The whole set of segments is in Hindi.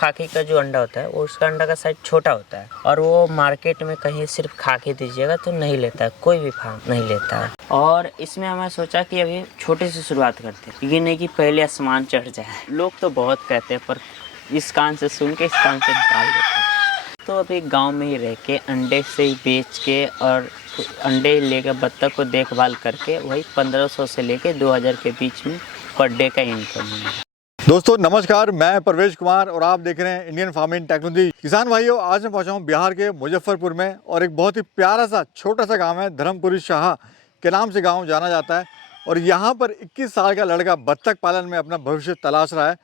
खाकी का जो अंडा होता है वो उसका अंडा का साइज छोटा होता है और वो मार्केट में कहीं सिर्फ खाकी दीजिएगा तो नहीं लेता है, कोई भी फार्म नहीं लेता है। और इसमें हमें सोचा कि अभी छोटे से शुरुआत करते हैं, ये नहीं कि पहले आसमान चढ़ जाए। लोग तो बहुत कहते हैं पर इस कान से सुन के इस कान से निकाल देते हैं। तो अभी गाँव में ही रह के अंडे से ही बेच के और अंडे लेकर बत्तख को देखभाल करके वही 1500 से लेके 2000 के बीच में पर डे का इनकम है। दोस्तों नमस्कार, मैं परवेश कुमार और आप देख रहे हैं इंडियन फार्मिंग टेक्नोलॉजी। किसान भाइयों, आज मैं पहुंचा हूं बिहार के मुजफ्फरपुर में और एक बहुत ही प्यारा सा छोटा सा गांव है, धर्मपुरी शाह के नाम से गांव जाना जाता है। और यहां पर 21 साल का लड़का बत्तख पालन में अपना भविष्य तलाश रहा है।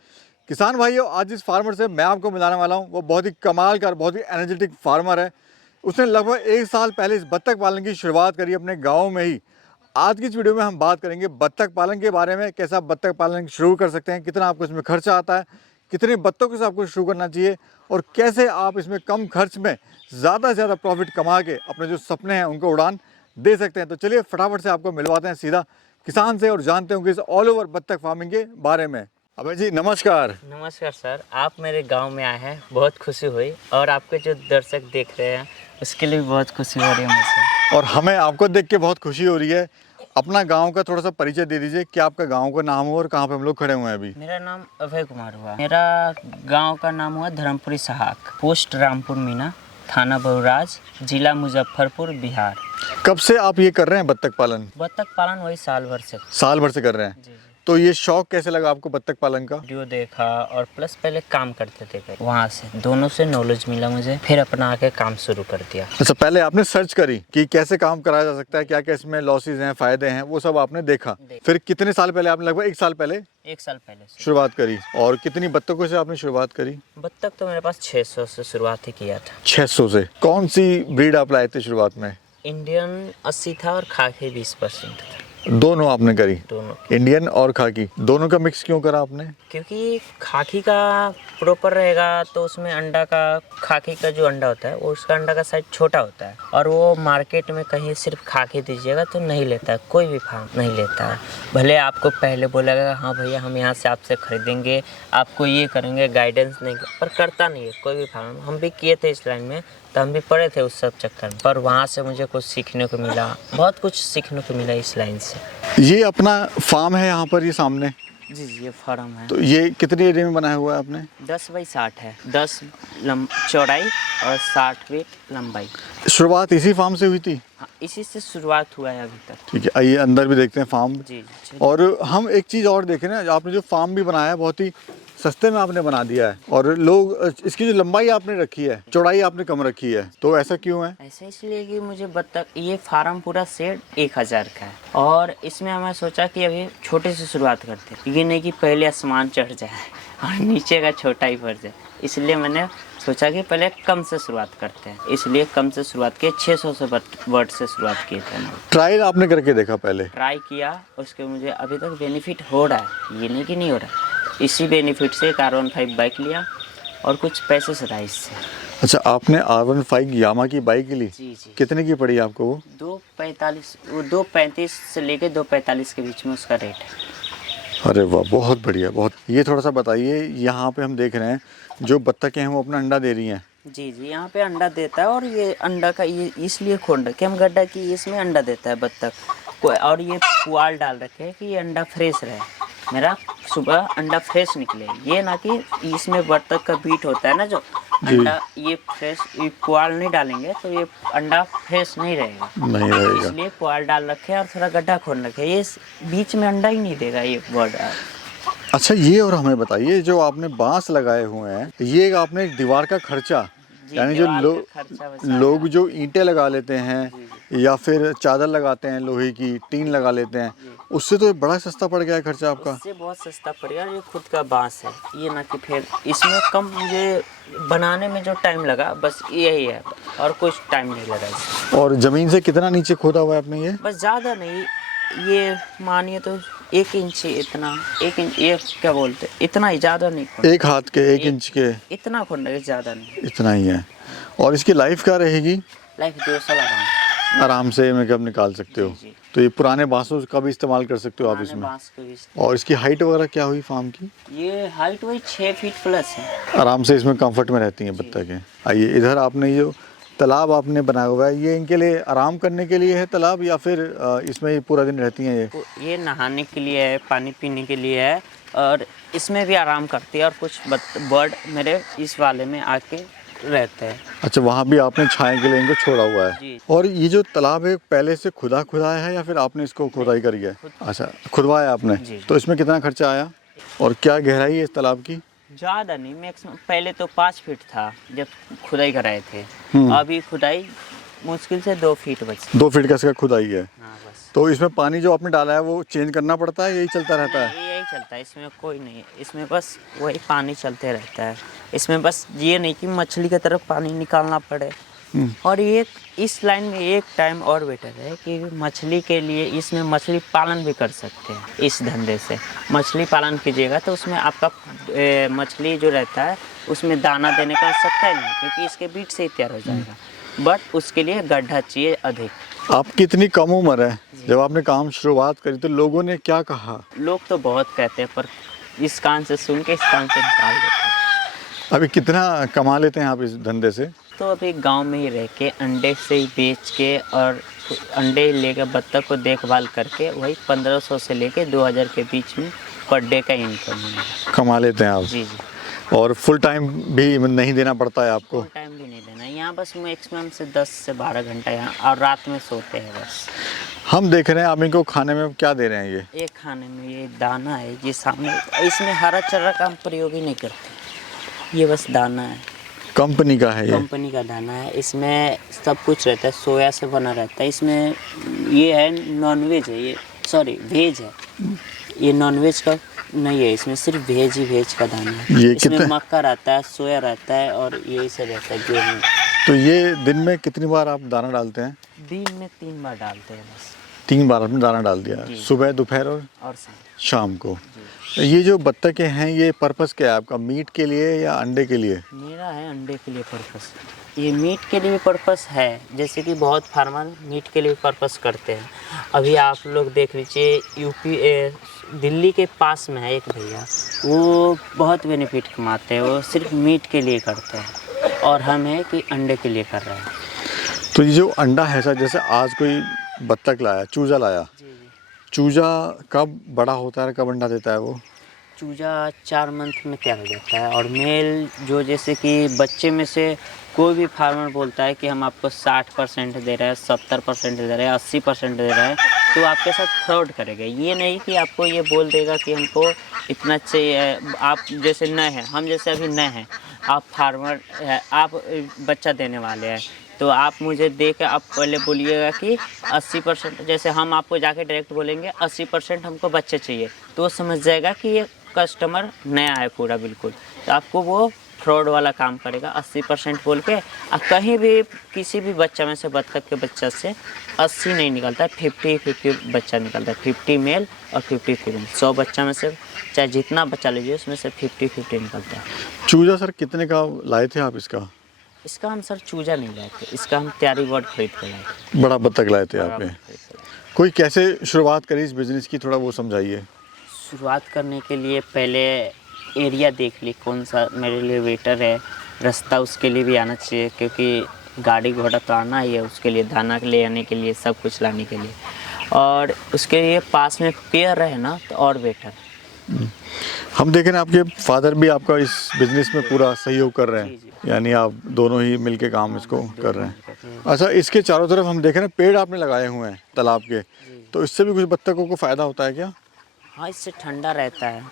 किसान भाइयों, आज जिस फार्मर से मैं आपको मिलाने वाला हूँ वो बहुत ही कमाल का, बहुत ही एनर्जेटिक फार्मर है। उसने लगभग 1 साल पहले इस बत्तख पालन की शुरुआत करी अपने गाँव में ही। आज की इस वीडियो में हम बात करेंगे बत्तख पालन के बारे में, कैसे आप बत्तख पालन शुरू कर सकते हैं, कितना आपको इसमें खर्चा आता है, कितने बत्तखों से आपको शुरू करना चाहिए और कैसे आप इसमें कम खर्च में ज़्यादा से ज़्यादा प्रॉफिट कमा के अपने जो सपने हैं उनको उड़ान दे सकते हैं। तो चलिए फटाफट से आपको मिलवाते हैं सीधा किसान से और जानते होंगे इस ऑल ओवर बत्तख फार्मिंग के बारे में। अभय जी नमस्कार। नमस्कार सर, आप मेरे गांव में आए हैं, बहुत खुशी हुई और आपके जो दर्शक देख रहे हैं उसके लिए भी बहुत खुशी हो रही है मुझे। और हमें आपको देख के बहुत खुशी हो रही है। अपना गांव का थोड़ा सा परिचय दे दीजिए, क्या आपका गांव का नाम हो और कहाँ पे हम लोग खड़े हुए हैं अभी। मेरा नाम अभय कुमार हुआ, मेरा गांव का नाम हुआ धर्मपुरी सहाक, पोस्ट रामपुर मीना, थाना बहुराज, जिला मुजफ्फरपुर, बिहार। कब से आप ये कर रहे हैं बत्तख पालन? बत्तख पालन वही साल भर से कर रहे हैं। जी। तो ये शौक कैसे लगा आपको बत्तख पालन का? वीडियो देखा और प्लस पहले काम करते थे, वहाँ से दोनों से नॉलेज मिला मुझे, फिर अपना आके काम शुरू कर दिया। अच्छा, पहले आपने सर्च करी कि कैसे काम कराया जा सकता है, क्या क्या इसमें लॉसेज हैं, फायदे हैं, वो सब आपने देखा। फिर कितने साल पहले आपने, लगभग 1 साल पहले? 1 साल पहले शुरुआत करी। और कितनी बत्तखों से आपने शुरुआत करी? बत्तख तो मेरे पास 600 से शुरुआत ही किया था। 600 से? कौन सी ब्रीड आप लाए थे शुरुआत में? इंडियन 80 था और खाकी 20% था। दोनों आपने करी? दोनों, इंडियन और खाकी दोनों का मिक्स क्यों करा आपने? क्योंकि खाकी का प्रॉपर रहेगा तो उसमें अंडा का, खाकी का जो अंडा होता है वो उसका अंडा का साइज छोटा होता है और वो मार्केट में कहीं सिर्फ खाकी दीजिएगा तो नहीं लेता है, कोई भी फार्म नहीं लेता है। भले आपको पहले बोलेगा हाँ भैया हम यहाँ से आपसे खरीदेंगे, आपको ये करेंगे, गाइडेंस नहीं, पर करता नहीं है कोई भी फार्म। हम भी किए थे इस लाइन में, तो हम भी पढ़े थे उस सब चक्कर में, पर वहाँ से मुझे कुछ सीखने को मिला, बहुत कुछ सीखने को मिला इस लाइन से। ये अपना फार्म है यहाँ पर, ये सामने? जी ये फार्म है। तो ये कितनी एरिया में बनाया हुआ है आपने? 10 बाई 60 है, 10 चौड़ाई और 60 फीट लंबाई। शुरुआत इसी फार्म से हुई थी? हाँ, इसी से शुरुआत हुआ है अभी तक। ठीक है, आइए अंदर भी देखते हैं फार्म। जी। और हम एक चीज़ और देखें ना, आपने जो फार्म भी बनाया है बहुत ही सस्ते में आपने बना दिया है। और लोग, इसकी जो लंबाई आपने रखी है, चौड़ाई आपने कम रखी है, तो ऐसा क्यों है? ऐसा इसलिए कि मुझे बत्तख, ये फार्म पूरा सेट 1000 का है और इसमें हमें सोचा कि अभी छोटे से शुरुआत करते हैं, ये नहीं कि पहले आसमान चढ़ जाए और नीचे का छोटा ही पड़ जाए। इसलिए मैंने सोचा कि पहले कम से शुरुआत करते हैं, इसलिए कम से शुरुआत किए, 600 से वर्ड से शुरुआत किए थे। ट्रायल आपने करके देखा? पहले ट्राई किया, उसके मुझे अभी तक बेनिफिट हो रहा है, ये नहीं कि नहीं हो रहा है। इसी बेनिफिट से R15 बाइक लिया और कुछ पैसे से था इससे। अच्छा, आपने R15 यामा की बाइक ली? जी। कितने की पड़ी आपको वो? 245, वो 235 से लेके 245 के बीच में उसका रेट है। अरे वाह, बहुत बढ़िया, बहुत। ये थोड़ा सा बताइए, यहाँ पे हम देख रहे हैं जो बत्तखें हैं वो अपना अंडा दे रही हैं। जी यहाँ पे अंडा देता है और ये अंडा का ये इसलिए खोल रखे हम गड्ढा कि इसमें अंडा देता है बत्तख। और ये पुआल डाल रखे हैं कि ये अंडा फ्रेश रहे, मेरा सुबह अंडा फ्रेश निकले, ये ना कि इसमें बत्तख का बीट होता है ना जो अंडा, ये फ्रेश, ये पुआल नहीं डालेंगे तो ये अंडा फ्रेश नहीं रहेगा, इसलिए पुआल डाल रखे और थोड़ा गड्ढा खोल रखे, ये बीच में अंडा ही नहीं देगा ये बर्ड। अच्छा, ये और हमें बताइए, जो आपने बांस लगाए हुए हैं, ये आपने एक दीवार का खर्चा, यानी जो लोग जो ईंटें लगा लेते हैं या फिर चादर लगाते हैं लोहे की, टीन लगा लेते हैं, उससे तो बड़ा सस्ता पड़ गया है खर्चा आपका। इससे बहुत सस्ता पड़ गया, ये खुद का बांस है, ये ना कि फिर इसमें कम मुझे बनाने में जो टाइम लगा बस यही है और कुछ टाइम नहीं लगा इसमें। और ज़मीन से कितना नीचे खोदा हुआ है आपने ये? बस ज़्यादा नहीं, ये मानिए तो 1 इंच इतना, 1 इंच, ये क्या बोलते, इतना ही, ज़्यादा नहीं खोदना। 1 हाथ के, 1 इंच के इतना खोदना है, ज़्यादा नहीं, इतना ही है। और इसकी लाइफ क्या रहेगी? लाइफ 2 साल आराम। आराम से मतलब निकाल सकते हो। जी। तो ये पुराने बांसों का भी इस्तेमाल कर सकते हो आप पुराने इसमें। बांस के भी और इसकी हाइट वगैरह क्या हुई फार्म की? ये हाइट वही 6 फीट प्लस है। आराम से इसमें कंफर्ट में रहती हैं जी। बत्तखें। आइए इधर आपने ये जो तालाब आपने बनाया हुआ है, ये इनके लिए आराम करने के लिए है तालाब, या फिर इसमें ही पूरा दिन रहती हैं ये? ये नहाने के लिए है, पानी पीने के लिए है, और इसमें भी आराम करती है। और कुछ बर्ड मेरे इस वाले में आके रहते हैं। अच्छा, वहाँ भी आपने छाया के लिए इनको छोड़ा हुआ है। जी। और ये जो तालाब है पहले से खुदाया है या फिर आपने इसको खुदाई करी है? अच्छा, खुदवाया आपने। जी। तो इसमें कितना खर्चा आया और क्या गहराई है इस तालाब की? ज़्यादा नहीं, मैक्सिमम पहले तो 5 फीट था जब खुदाई कराए थे। अभी खुदाई मुश्किल से 2 फीट बची। 2 फीट का इसका खुदाई है। हाँ बस। तो इसमें पानी जो आपने डाला है वो चेंज करना पड़ता है, यही चलता रहता है? यही चलता है, इसमें कोई नहीं है, इसमें बस वही पानी चलते रहता है। इसमें बस ये नहीं कि मछली की तरफ पानी निकालना पड़े। और एक इस लाइन में एक टाइम और बेटर है कि मछली के लिए इसमें मछली पालन भी कर सकते हैं। इस धंधे से मछली पालन कीजिएगा तो उसमें आपका मछली जो रहता है उसमें दाना देने का आवश्यकता ही नहीं, क्योंकि इसके बीज से ही तैयार हो जाएगा। बट उसके लिए गड्ढा चाहिए अधिक। आपकी इतनी कम उम्र है, जब आपने काम शुरुआत करी तो लोगों ने क्या कहा? लोग तो बहुत कहते हैं, पर इस कान से सुन के इस कान से निकाल देते हैं। अभी कितना कमा लेते हैं आप इस धंधे से? तो अभी गांव में ही रह के अंडे से ही बेच के और अंडे लेकर बत्तख को देखभाल करके वही 1500 से लेके 2000 के बीच में पर डे का इनकम है। कमा लेते हैं आप? जी जी। और फुल टाइम भी नहीं देना पड़ता है आपको? फुल टाइम भी नहीं देना, यहाँ बस मैक्सिमम से 10 से 12 घंटा यहाँ, और रात में सोते हैं बस। हम देख रहे हैं आप इनको खाने में क्या दे रहे हैं ये? एक खाने में ये दाना है, ये सामने, इसमें हरा चारा का हम प्रयोग ही नहीं करते, ये बस दाना है। कंपनी का है ये? कंपनी का दाना है, इसमें सब कुछ रहता है, सोया से बना रहता है। इसमें ये है नॉनवेज है, ये सॉरी वेज है, ये नॉनवेज का नहीं है, इसमें सिर्फ वेज ही वेज का दाना है। ये इसमें कितना? मक्का रहता है, सोया रहता है, और यही सब रहता है गेहूँ। तो ये दिन में कितनी बार आप दाना डालते हैं? दिन में 3 बार डालते हैं बस। 3 बार आपने दाना डाल दिया, जी। सुबह, दोपहर और और शाम को। जी। ये जो बत्तखें हैं ये पर्पस क्या है आपका, मीट के लिए या अंडे के लिए? मेरा है अंडे के लिए पर्पस। ये मीट के लिए भी पर्पस है, जैसे कि बहुत फार्मर मीट के लिए पर्पस करते हैं। अभी आप लोग देख लीजिए, यूपी दिल्ली के पास में है एक भैया, वो बहुत बेनिफिट कमाते हैं, वो सिर्फ मीट के लिए करते हैं, और हम है कि अंडे के लिए कर रहे हैं। तो ये जो अंडा है सर, जैसे आज कोई बत्तख लाया, चूजा लाया, चूजा कब बड़ा होता है, कब अंडा देता है वो? चूजा 4 मंथ में तैयार हो जाता है, और मेल जो जैसे कि बच्चे में से कोई भी फार्मर बोलता है कि हम आपको 60% दे रहे हैं, 70% दे रहे हैं, 80% दे रहे हैं, तो आपके साथ फ्रॉड करेगा। ये नहीं कि आपको ये बोल देगा कि हमको इतना चाहिए, आप जैसे नए हैं, हम जैसे अभी नए हैं, आप फार्मर है, आप बच्चा देने वाले हैं, तो आप मुझे दे के आप पहले बोलिएगा कि 80%, जैसे हम आपको जाके डायरेक्ट बोलेंगे 80% हमको बच्चे चाहिए, तो वो समझ जाएगा कि ये कस्टमर नया है पूरा बिल्कुल, तो आपको वो फ्रॉड वाला काम करेगा। 80% बोल के कहीं भी किसी भी बच्चा में से, बत्तख के बच्चा से 80 नहीं निकलता है, 50-50 बच्चा निकलता है, 50 मेल और 50 फीमेल। 100 बच्चा में से चाहे जितना बच्चा लीजिए उसमें से 50-50 निकलता है। चूजा सर कितने का लाए थे आप इसका? इसका हम सर चूजा नहीं लाए थे, इसका हम तैयारी वर्ड खरीद के लाए थे। बड़ा बत्तख लाए थे आपने? कोई कैसे शुरुआत करी इस बिजनेस की, थोड़ा वो समझाइए। शुरुआत करने के लिए पहले एरिया देख ली, कौन सा मेरे लिए बेटर है, रास्ता उसके लिए भी आना चाहिए, क्योंकि गाड़ी घोड़ा तो आना ही है उसके लिए, दाना ले आने के लिए, सब कुछ लाने के लिए, और उसके लिए पास में पेड़ रहे ना तो और बेटर। हम देख रहे हैं आपके फादर भी आपका इस बिजनेस में पूरा सहयोग कर रहे हैं, यानी आप दोनों ही मिलके काम इसको कर रहे हैं। अच्छा, इसके चारों तरफ हम देख रहे हैं पेड़ आपने लगाए हुए हैं तालाब के, तो इससे भी कुछ बत्तखों को फ़ायदा होता है क्या? हाँ, इससे ठंडा रहता है।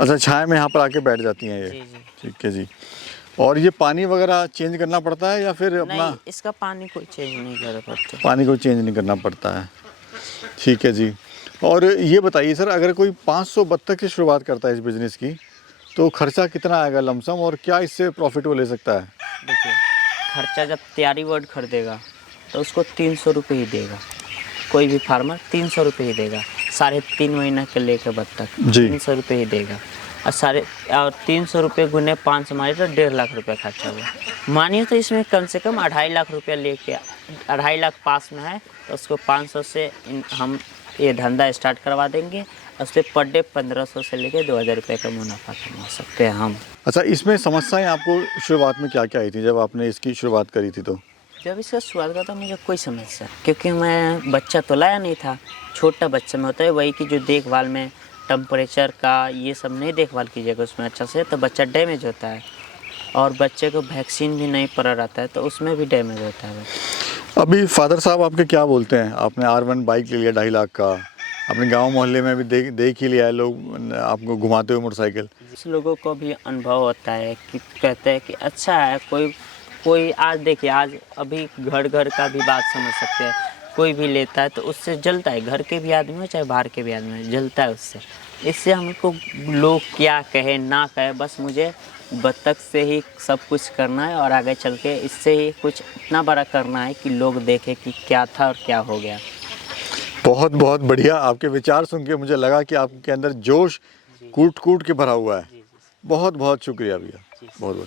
अच्छा, छाया में यहाँ पर आके बैठ जाती हैं ये? जी जी। ठीक है जी। और ये पानी वगैरह चेंज करना पड़ता है या फिर अपना? नहीं, इसका पानी कोई चेंज नहीं करना पड़ता। पानी को चेंज नहीं करना पड़ता है। ठीक है जी। और ये बताइए सर, अगर कोई 500 बत्तख की शुरुआत करता है इस बिज़नेस की, तो खर्चा कितना आएगा लमसम, और क्या इससे प्रॉफिट वो ले सकता है? देखिए, खर्चा जब तैयारी वर्ड खरीदेगा तो उसको 300 रुपये ही देगा, कोई भी फार्मर 300 रुपये ही देगा, 3.5 महीना के लेकर बत्तख 300 रुपये ही देगा, और 300 रुपये गुने 5 मारे तो 1.5 लाख रुपये खर्चा हुआ। मानिए तो इसमें कम से कम 2.5 लाख रुपया लेके 2.5 लाख पास में है तो उसको 500 से हम ये धंधा स्टार्ट करवा देंगे। उससे पर डे 1500 से लेके 2000 रुपये का मुनाफा कमा सकते हैं हम। अच्छा, इसमें समस्याएं आपको शुरुआत में क्या क्या आई थी जब आपने इसकी शुरुआत करी थी? तो जब इसका शुरुआत का था मुझे कोई समस्या, क्योंकि मैं बच्चा तो लाया नहीं था। छोटा बच्चा में होता है वही कि जो देखभाल में टेम्परेचर का ये सब नहीं देखभाल कीजिएगा उसमें अच्छा से तो बच्चा डैमेज होता है, और बच्चे को वैक्सीन भी नहीं पड़ा रहता है तो उसमें भी डैमेज होता है। अभी फादर साहब आपके क्या बोलते हैं? आपने R1 बाइक ले लिया 2.5 लाख का, अपने गांव मोहल्ले में भी देख ही लिया है लोग आपको घुमाते हुए मोटरसाइकिल। जिस लोगों को भी अनुभव होता है कि कहते हैं कि अच्छा है, कोई आज देखिए, आज अभी घर घर का भी बात समझ सकते हैं, कोई भी लेता है तो उससे जलता है, घर के भी आदमी हो चाहे बाहर के भी आदमी हो, जलता है उससे। इससे हमको लोग क्या कहे ना कहे, बस मुझे बत्तख से ही सब कुछ करना है और आगे चल के इससे ही कुछ इतना बड़ा करना है कि लोग देखें कि क्या था और क्या हो गया। बहुत बहुत बढ़िया, आपके विचार सुन के मुझे लगा कि आपके अंदर जोश कूट कूट के भरा हुआ है। बहुत बहुत शुक्रिया भैया, बहुत बहुत।